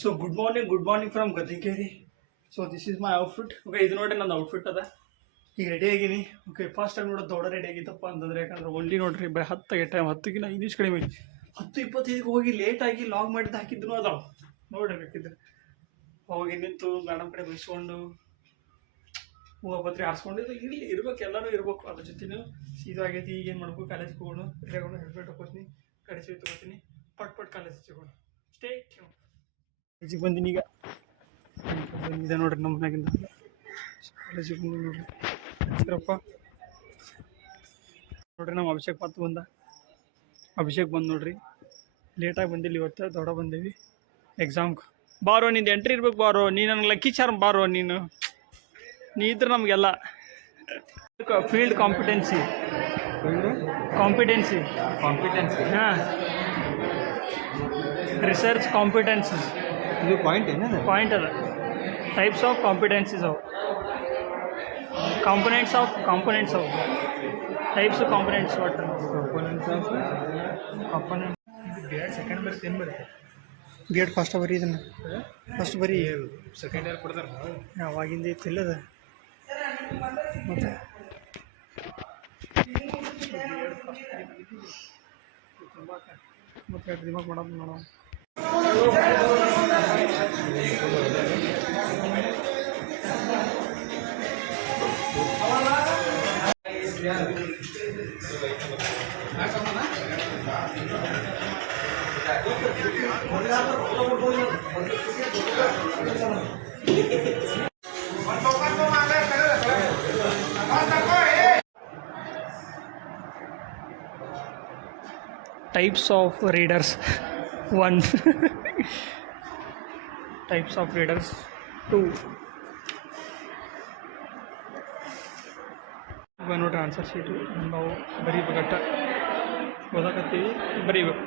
So good morning good morning from Gadikeri so this is my outfit okay ಇದು ನೋಡಿ ನನ್ನ outfit ಅದ. ಈಗ ರೆಡಿ ಆಗಿನಿ ಓಕೆ ಫಸ್ಟ್ ಟೈಮ್ ನೋಡೋದು ದೊಡ್ಡ ರೆಡಿ ಆಗಿತ್ತಪ್ಪ ಅಂತಂದ್ರೆ, ಯಾಕಂದ್ರೆ ಒಂಡಿ ನೋಡ್ರಿ, ಬರೀ ಹತ್ತಾಗೆ ಟೈಮ್ ಹತ್ತಕ್ಕಿಂತ ಐದು ನಿಮಿಷ ಕಡಿಮೆ ಹತ್ತು ಇಪ್ಪತ್ತೈದಕ್ಕೆ ಹೋಗಿ ಲೇಟಾಗಿ ಲಾಗ್ ಮಾಡಿದ್ದು ಹಾಕಿದ್ರು ಅದಾವ ನೋಡ್ರಿ ಬೇಕಿದ್ರೆ. ಹೋಗಿ ನಿಂತು ಮೇಡಮ್ ಕಡೆ ಬೈಸ್ಕೊಂಡು, ಹೂವು ಪತ್ರಿ ಹಾರಿಸ್ಕೊಂಡಿದ್ದು ಇಲ್ಲಿ ಇರ್ಬೇಕು, ಎಲ್ಲರೂ ಇರ್ಬೇಕು ಅದ್ರ ಜೊತೆನೂ. ಸೀದ ಆಗೈತಿ, ಈಗೇನು ಮಾಡ್ಬೇಕು ಕಾಲೇಜ್ಗೆ ಹೋಗೋಣ ರೆಡಿ ಹೆಲ್ಮೆಟ್ ಕಡೆ ಸೀಟ್ ತಗೋತೀನಿ, ಪಟ್ ಪಟ್ ಕಾಲೇಜ್ ಸಿಗೋಣ ಕಾಲೇಜಿಗೆ ಬಂದೀನಿ ಈಗ. ಬಂದಿದೆ ನೋಡ್ರಿ ನಮ್ಮ ಮನೆಯಾಗಿಂದ ಕಾಲೇಜಿಗೆ ಬಂದು ನೋಡ್ರಿ. ಹಚ್ಚಿರಪ್ಪ ನೋಡ್ರಿ ನಮ್ಮ ಅಭಿಷೇಕ್ ಪತ್ತು ಬಂದ. ಅಭಿಷೇಕ್ ಬಂದು ನೋಡ್ರಿ. ಲೇಟಾಗಿ ಬಂದಿಲ್ಲ ಇವತ್ತು ದೊಡ್ಡ ಬಂದೀವಿ. ಎಕ್ಸಾಮ್ ಬಾರೋ ನಿಂದು ಎಂಟ್ರಿ ಇರ್ಬೇಕು ಬಾರೋ. ನೀ ನನಗೆ ಲಕ್ಕಿ ಚಾರ್ಮ್ ಬಾರೋ ನೀನು. ನೀ ಇದ್ರೆ ನಮಗೆಲ್ಲ. ಫೀಲ್ಡ್ ಕಾಂಪಿಟೆನ್ಸಿ ಕಾಂಪಿಟೆನ್ಸಿ ಕಾಂಪಿಟೆನ್ಸಿ ಹಾಂ. ರಿಸರ್ಚ್ ಕಾಂಪಿಟೆನ್ಸಸ್ ಇದು ಪಾಯಿಂಟ್ ಏನೇನು ಪಾಯಿಂಟ್ ಅದ. ಟೈಪ್ಸ್ ಆಫ್ ಕಾಂಪಿಟೆನ್ಸೀಸ್ ಅವು. ಕಾಂಪೊನೆಂಟ್ಸ್ ಆಫ್ ಕಾಂಪೊನೆಂಟ್ಸ್ ಅವು. ಟೈಪ್ಸ್ ಆಫ್ ಕಾಂಪೊನೆಂಟ್ಸ್ ಒಟ್ಟು components of component grade second ಬರುತ್ತೆ ಏನು ಬರುತ್ತೆ? ಗೇಟ್ ಫಸ್ಟ್ ಬರೀ ಇದನ್ನು. ಫಸ್ಟ್ ಬರೀ. ಸೆಕೆಂಡ್ ಇಯರ್ ಕೊಡ್ತಾರೆ? ಯಾವಾಗಿಂದ ಇತ್ತಿಲ್ಲದ ಮತ್ತೆ? ಮತ್ತೆ ಮಾಡೋದು ನೋಡೋ types of readers one types of readers two ಇವಾಗ ನೋಡ್ರಿ ಆನ್ಸರ್ ಶೀಟು ನಾವು ಬರೀಬೇಕಟ್ಟ ಓದಾಕತ್ತೀವಿ. ಬರೀಬೇಕು.